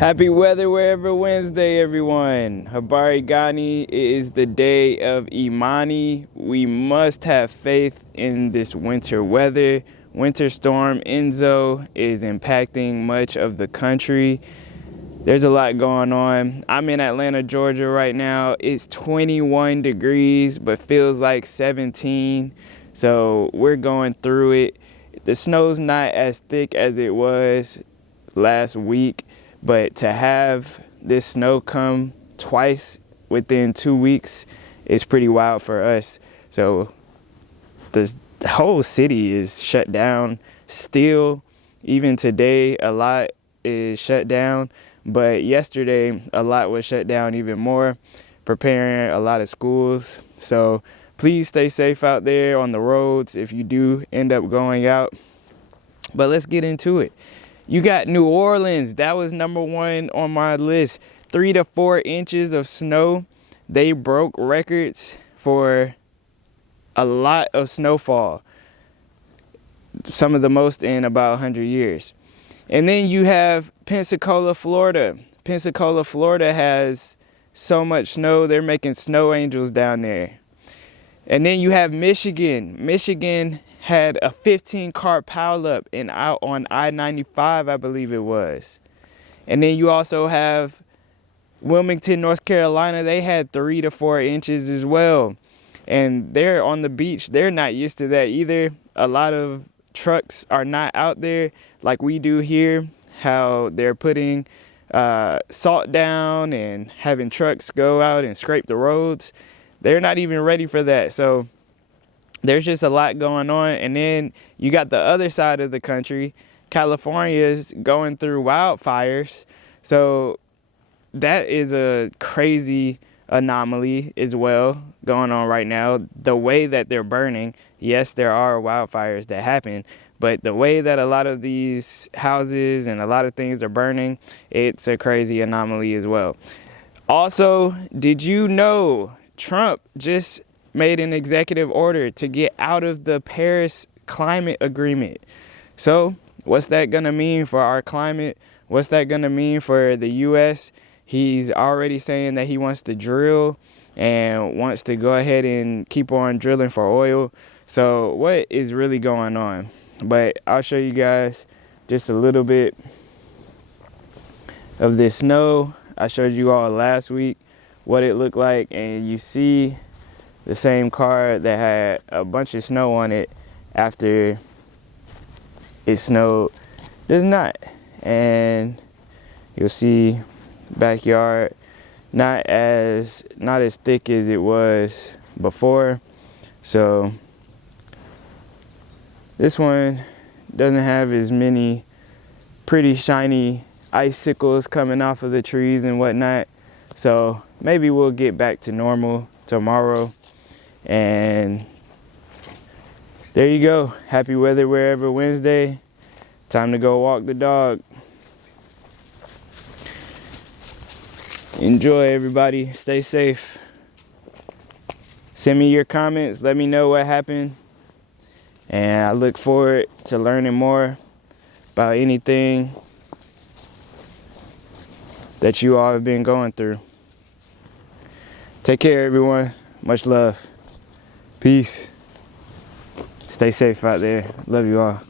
Happy weather wherever Wednesday, everyone. Habari Gani, it is the day of Imani. We must have faith in this winter weather. Winter storm Enzo is impacting much of the country. There's a lot going on. I'm in Atlanta, Georgia right now. It's 21 degrees, but feels like 17. So we're going through it. The snow's not as thick as it was last week. But to have this snow come twice within 2 weeks is pretty wild for us. So the whole city is shut down still. Even today, a lot is shut down. But yesterday, a lot was shut down even more, preparing a lot of schools. So please stay safe out there on the roads if you do end up going out. But let's get into it. You got New Orleans. That was number one on my list. 3 to 4 inches of snow. They broke records for a lot of snowfall. Some of the most in about 100 years. And then you have Pensacola, Florida. Pensacola, Florida has so much snow. They're making snow angels down there. And then you have Michigan. Michigan had a 15-car pileup out on I-95, I believe it was. And then you also have Wilmington, North Carolina. They had 3 to 4 inches as well. And they're on the beach. They're not used to that either. A lot of trucks are not out there like we do here, how they're putting salt down and having trucks go out and scrape the roads. They're not even ready for that. So there's just a lot going on. And then you got the other side of the country. California is going through wildfires. So that is a crazy anomaly as well going on right now. The way that they're burning, yes, there are wildfires that happen, but the way that a lot of these houses and a lot of things are burning, it's a crazy anomaly as well. Also, did you know Trump just made an executive order to get out of the Paris climate agreement? So what's that going to mean for our climate? What's that going to mean for the U.S.? He's already saying that he wants to drill and wants to go ahead and keep on drilling for oil. So what is really going on? But I'll show you guys just a little bit of this snow. I showed you all last week what it looked like, and you see the same car that had a bunch of snow on it after it snowed does not. And you'll see backyard not as thick as it was before. So this one doesn't have as many pretty shiny icicles coming off of the trees and whatnot. So maybe we'll get back to normal tomorrow. And there you go. Happy weather wherever Wednesday. Time to go walk the dog. Enjoy, everybody. Stay safe. Send me your comments. Let me know what happened. And I look forward to learning more about anything that you all have been going through. Take care, everyone. Much love. Peace. Stay safe out there. Love you all.